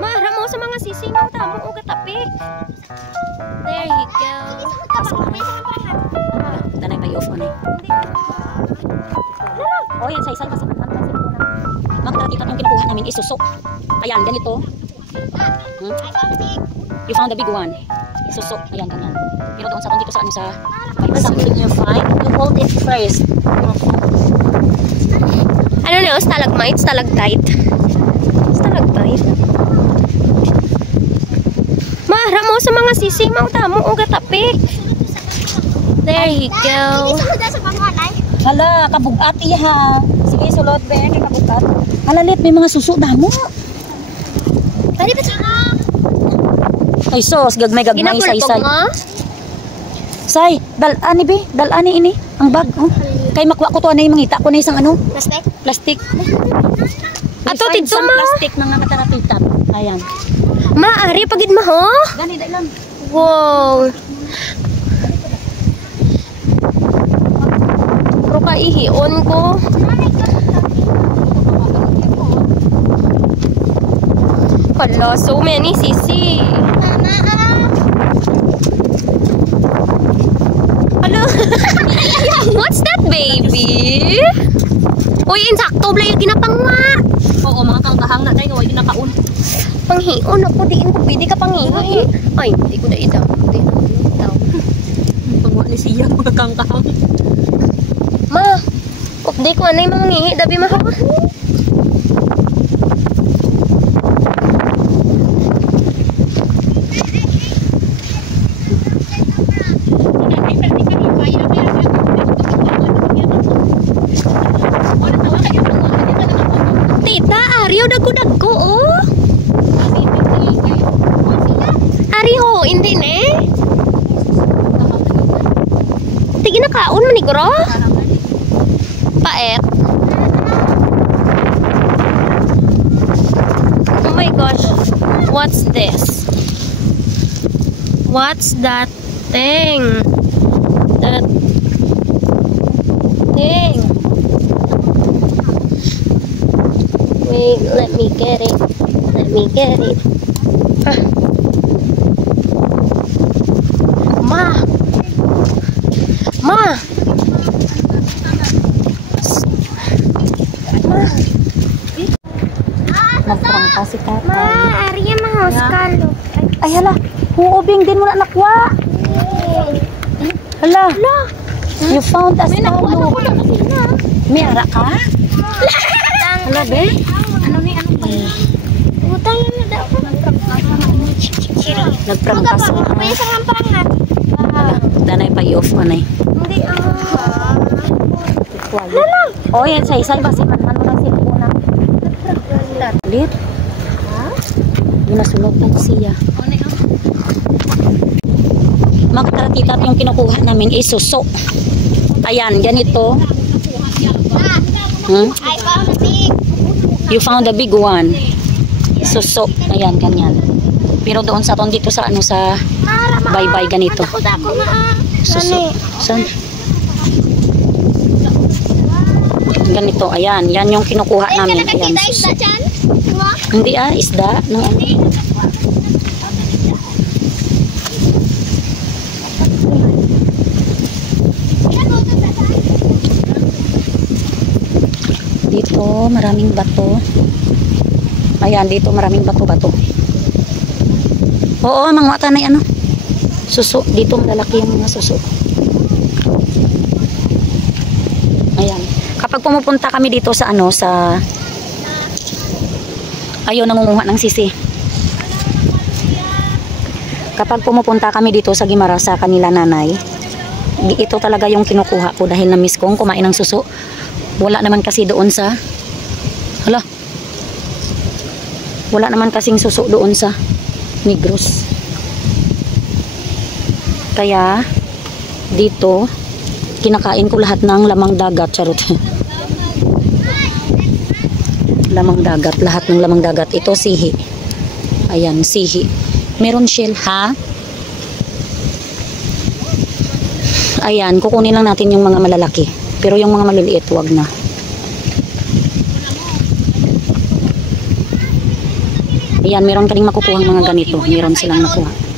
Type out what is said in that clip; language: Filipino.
Mara mo sa mga sisingaw tamo o katapi. There you go. Tanay pa i-off on eh. Oh, yan sa isal kasi maghantan sila na. Magkakita yung kinukuha namin isuso. Ayan, ganito. You found the big one. Isuso. Ayan, ganyan. Pero doon sa dito sa ano sa something you find, you hold it first. Ano na, stalagmite, stalactite. Stalactite. Mara mo sa mga sisingaw tamo o katapi. There you go. Hala, kabugat iha. Sige, sulod ba yan, kabugat. Hala, lit, may mga suso damo. Tadi ba siya? Ay, sos, gagmay say. Ginapulpog mo? Say, dalani be, dalani ini, ang bag. Oh. Kay makwa ko to, anay mangita ko na isang ano? Plastic? Plastic. Ato, tito ma. Plastic na nga matarapitat. Ayan. Maari, pagid mo ho? Gani, dahil lang. Wow. Pero kaihion ko. Hala, so many sisi. Hala. What's that, baby? Uy, insakto bla yung ginapangwa. Oo, mga kangkahang na tayo, hindi nakaun. Panghion ako, diin ko pwede ka panghion eh. Ay, hindi ko na idaw. Pangwa ni siya, mga kangkahang. Ma, update ko na yung mga ngihi, dabi ma. Tita, ariyo dago-dago oh. Ariho, hindi ne. Tigi na kaon man ni guro. Paet. Oh my gosh. What's this? What's that thing? That thing. Wait, let me get it. Let me get it. Ma. Ma. Nagprangka si tatay. Ma, ariya mahoskal. Ay, hala. Huubing din mo na nakwa. Hala. You found a stalo. May ara ka? Hala, be? Ano ni? Utang na daw. Nagprangka si tatay. May isang ampangan. Danay pa i-off on eh. Hindi Oh, yan sa isal ba? Simanhan mo lang sila unang. Lit. Ginasulog na siya. Magkakita yung kinukuha namin is suso. Ayan, ganito. I found a big. You found a big one. Suso. Ayan, ganyan. Pero doon sa dito sa ano sa bye-bye ganito. Suso. Saan? Ganito, ayan. Yan yung kinukuha namin. Ayan, suso. Hindi isda. No. Dito, maraming bato. Ayan, dito maraming bato-bato. Oo, mga tanay ano. Suso. Dito malalaki yung mga suso. Ayan. Kapag pumupunta kami dito sa ano, sa ayaw nangunguha ng sisi. Kapag pumupunta kami dito sa Guimara sa kanila nanay, ito talaga yung kinukuha ko dahil na-miss kong kumain ng suso. Wala naman kasi doon sa hala. Wala naman kasing suso doon sa Negros. Kaya dito kinakain ko lahat ng lamang dagat, charot. Lamang dagat, lahat ng lamang dagat. Ito sihi. Ayan, sihi. Meron shell, ha? Ayan, kukunin lang natin yung mga malalaki. Pero yung mga maliliit, wag na. Yan, meron ka ding makukuha mga ganito. Meron silang nakuha.